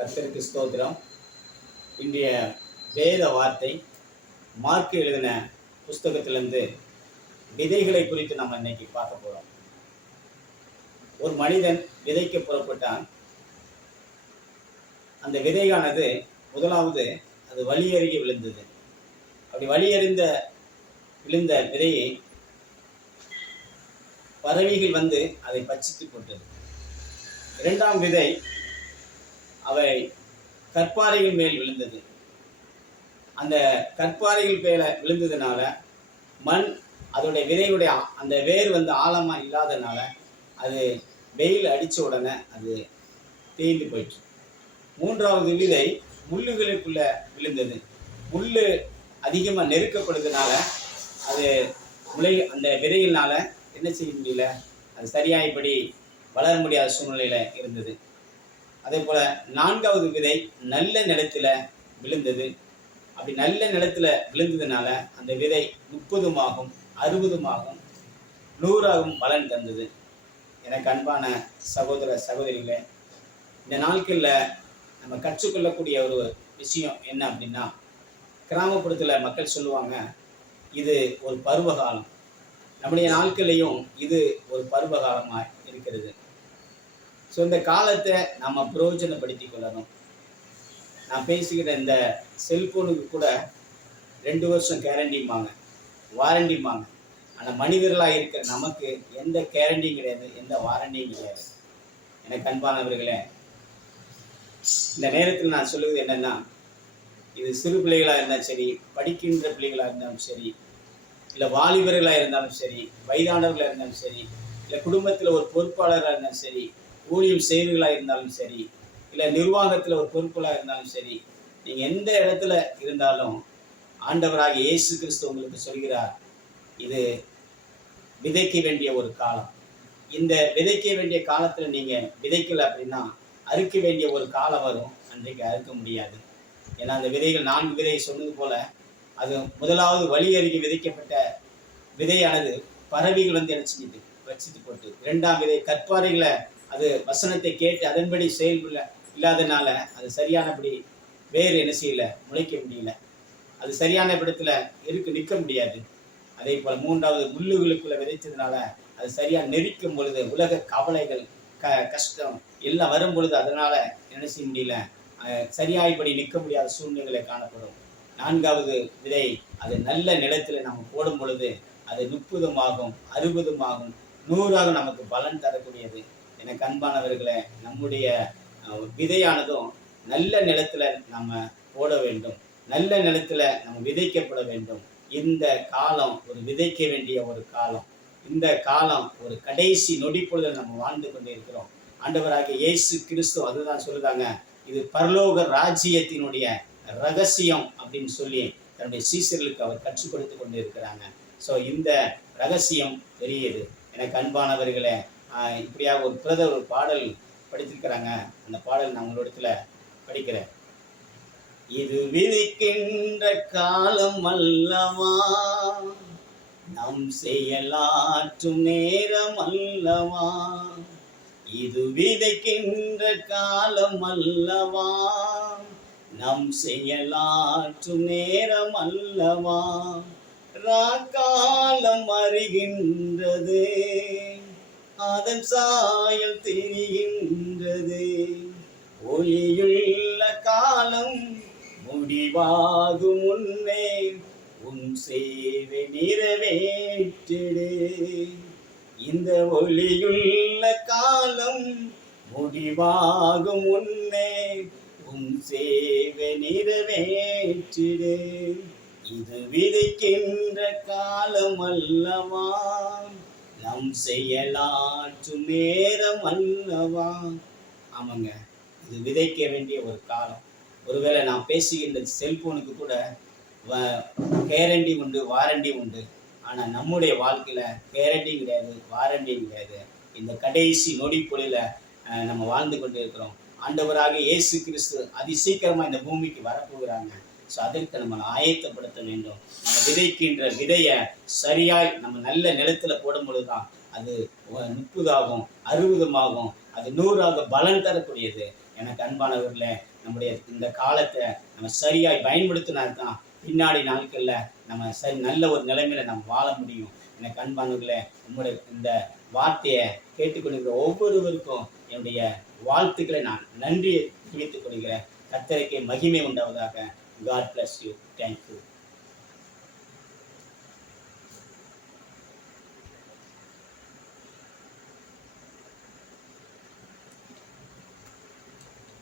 கர்த்தருக்கு ஸ்தோத்திரம். இன்றைய வேத வார்த்தை மார்க்கு எழுதின புஸ்தகத்திலிருந்து விதைகளை குறித்து நம்ம இன்னைக்கு பார்க்க போறோம். ஒரு மனிதன் விதைக்க புறப்பட்டான். அந்த விதையானது முதலாவது அது வழி விழுந்தது. அப்படி வலியறிந்த விழுந்த விதையை பறவைகள் வந்து அதை பச்சித்து போட்டது. இரண்டாம் விதை அவை கற்பாறைகள் மேல் விழுந்தது. அந்த கற்பாறைகள் மேல விழுந்ததுனால மண் அதோடைய விதையுடைய அந்த வேர் வந்து ஆழமா இல்லாதனால அது வெயில் அடித்த உடனே அது தேய்ந்து போயிடுச்சு மூன்றாவது விதை முள்ளுகளுக்குள்ள விழுந்தது. முள்ளு அதிகமாக நெருக்கப்படுறதுனால அது முளை அந்த விதையினால என்ன செய்ய முடியல? அது சரியாயபடி வளர முடியாத சூழ்நிலையில் இருந்தது. அதே போல் நான்காவது விதை நல்ல நிலத்தில் விழுந்தது. அப்படி நல்ல நிலத்தில் விழுந்ததுனால அந்த விதை முப்பதுமாகும் அறுபதுமாகும் நூறாகும் பலன் தந்தது. எனக்கு அன்பான சகோதர சகோதரிகளே இந்த நாட்களில் நம்ம கற்றுக்கொள்ளக்கூடிய ஒரு விஷயம் என்ன அப்படின்னா கிராமப்புறத்தில் மக்கள் சொல்லுவாங்க இது ஒரு பருவகாலம். நம்முடைய நாட்கள்லையும் இது ஒரு பருவகாலமாக இருக்கிறது. ஸோ இந்த காலத்தை நம்ம பிரயோஜனப்படுத்தி கொள்ளணும். நான் பேசிக்கிட்ட இந்த செல்ஃபோனுக்கு கூட ரெண்டு வருஷம் கேரண்டிம்பாங்க வாரண்டிம்பாங்க ஆனால் மனிதர்களாக இருக்கிற நமக்கு எந்த கேரண்டியும் கிடையாது எந்த வாரண்டியும் கிடையாது. எனக்கு அன்பானவர்களே இந்த நேரத்தில் நான் சொல்லுவது என்னென்னா இது சிறு பிள்ளைகளாக இருந்தாலும் சரி படிக்கின்ற பிள்ளைகளாக இருந்தாலும் சரி இல்லை வாலிபர்களாக இருந்தாலும் சரி வயதானவர்களாக இருந்தாலும் சரி இல்லை குடும்பத்தில் ஒரு பொறுப்பாளராக இருந்தாலும் சரி ஊழியம் செய்வர்களாக இருந்தாலும் சரி இல்லை நிர்வாகத்தில் ஒரு பொறுப்புகளாக இருந்தாலும் சரி நீங்கள் எந்த இடத்துல இருந்தாலும் ஆண்டவராக இயேசு கிறிஸ்து உங்களுக்கு சொல்கிறார் இது விதைக்க வேண்டிய ஒரு காலம். இந்த விதைக்க வேண்டிய காலத்தில் நீங்கள் விதைக்கல அப்படின்னா அறுக்க வேண்டிய ஒரு காலம் வரும் அன்றைக்கு அறுக்க முடியாது. ஏன்னா அந்த விதைகள் நான்கு விதையை சொன்னது போல அது முதலாவது வழி அருகே விதைக்கப்பட்ட விதையானது பறவைகள் வந்து என்ன செஞ்சுது வச்சுட்டு போட்டு இரண்டாம் விதை கற்பாறைகளை அது வசனத்தை கேட்டு அதன்படி செயல்பட இல்லாதனால அது சரியானபடி வேறு என்ன செய்யல? முளைக்க முடியல. அது சரியான இடத்துல இருக்கு நிற்க முடியாது. அதே போல் மூன்றாவது முள்ளுகளுக்குள்ள விதைச்சதுனால அது சரியாக நெரிக்கும் பொழுது உலக கவலைகள் க கஷ்டம் எல்லாம் வரும் பொழுது அதனால என்ன செய்ய முடியல? அஹ் சரியாய்படி நிற்க முடியாத சூழ்நிலை காணப்படும். நான்காவது விதை அது நல்ல நிலத்தில் நம்ம போடும் பொழுது அது முப்பதுமாகும் அறுபதுமாகும் நூறாக நமக்கு பலன் தரக்கூடியது. எனக்கு அன்பானவர்களே நம்முடைய விதையானதும் நல்ல நிலத்துல நம்ம போட வேண்டும். நல்ல நிலத்துல நம்ம விதைக்கப்பட வேண்டும். இந்த காலம் ஒரு விதைக்க வேண்டிய ஒரு காலம். இந்த காலம் ஒரு கடைசி நொடி நம்ம வாழ்ந்து கொண்டு இருக்கிறோம் ஆண்டவராகிய இயேசு கிறிஸ்து அதுதான் சொல்லுதாங்க இது பரலோக ராஜ்யத்தினுடைய ரகசியம் அப்படின்னு சொல்லி தன்னுடைய சீசர்களுக்கு அவர் கற்றுக் கொடுத்து கொண்டு இருக்கிறாங்க ஸோ இந்த ரகசியம் பெரியது. எனக்கு அன்பானவர்களை இப்படியாக ஒரு பிரதர் ஒரு பாடல் படித்திருக்கிறாங்க. அந்த பாடல் நான் உங்களிடத்துல படிக்கிறேன். இது விதிக்கின்ற காலம் அல்லவா? நம் செயலாற்றும் நேரம் அல்லவா? இது விதைக்கின்ற காலம் அல்லவா? நம் செயலாற்றும் நேரம் அல்லவா? ராக்காலம் அறிகின்றது அதன் சாயல் தெரிகின்றது. ஒளியுள்ள காலம் முடிவாகு முன்னே உன் சேவை நிறைவேற்றிடு. இந்த ஒளியுள்ள காலம் முடிவாகும் முன்னே உன் சேவை நிறைவேற்றிடு. இது விதைக்கின்ற காலம் அல்லவா? நம் செயலாற்றும் நேரம் அல்லவா? ஆமாங்க. இது விதைக்க வேண்டிய ஒரு காலம். ஒருவேளை நான் பேசுகின்ற செல்போனுக்கு கூட கேரண்டி உண்டு வாரண்டி உண்டு. ஆனால் நம்முடைய வாழ்க்கையில் கேரண்டி கிடையாது வாரண்டி கிடையாது. இந்த கடைசி நொடி நம்ம வாழ்ந்து கொண்டு இருக்கிறோம் ஆண்டவராக இயேசு கிறிஸ்து அதி சீக்கிரமாக இந்த பூமிக்கு வரப்போகிறாங்க. ஸோ அதற்கு நம்ம ஆயத்தப்படுத்த வேண்டும். நம்ம விதைக்கின்ற விதையை சரியாய் நம்ம நல்ல நிலத்துல போடும் பொழுதுதான் அது முப்பதாகும் அறுபதுமாகும் அது நூறாக பலன் தரக்கூடியது. எனக்கு அன்பானவர்களே நம்முடைய இந்த காலத்தை நம்ம சரியாய் பயன்படுத்தினா தான் பின்னாடி நாட்களில் நம்ம சரி நல்ல ஒரு நிலைமையில நம்ம வாழ முடியும். எனக்கு அன்பானவர்களே உங்களுடைய இந்த வார்த்தையை கேட்டுக்கொண்டிருக்கிற ஒவ்வொருவருக்கும் என்னுடைய வாழ்த்துக்களை நான் நன்றியை தெரிவித்துக் கொள்கிறேன். கத்தரைக்கு மகிமை உண்டாவதாக. God bless you thank you